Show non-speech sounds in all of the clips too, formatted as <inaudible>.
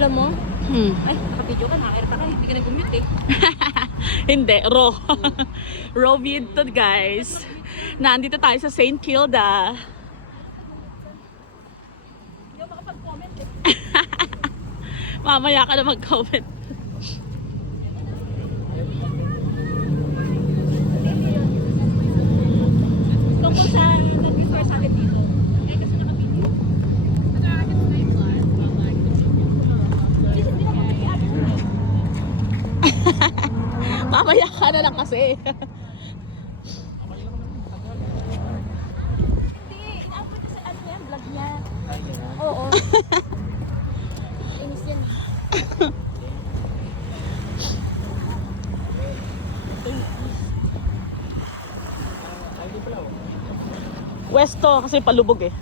Alam mo? Hmm. Ay, nakabidyo ka, naka-air pa ka. Hindi ka nag-commute eh. <laughs> Hindi, raw. <laughs> raw vid to guys. Nandito tayo sa St. Kilda. Hindi ako makapag-comment eh. <laughs> Mamaya ka na mag-comment. Tungkol sa nag-refer sa atin dito. Eh, kasi nakabidyo. Kasi hindi naman nangyari yun eh. Mamaya ka na lang kasi. Hindi, in-upload sa ano yan, vlog niya. Oo. Inis. Westo kasi palubog eh.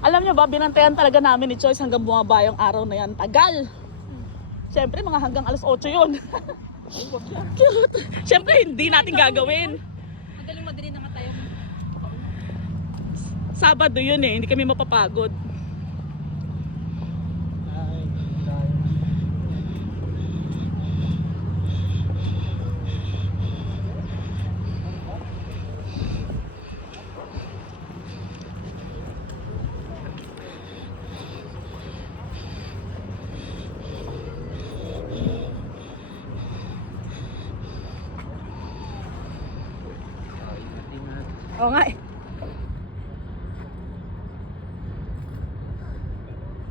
Alam nyo ba, binantayan talaga namin ni Choice hanggang bumaba yung araw na yan. Tagal! Siyempre, mga hanggang alas 8 yun. Cute! <laughs> Siyempre, hindi natin gagawin. Madaling madali na nga tayo. Sabado yun eh, hindi kami mapapagod. Oo nga eh.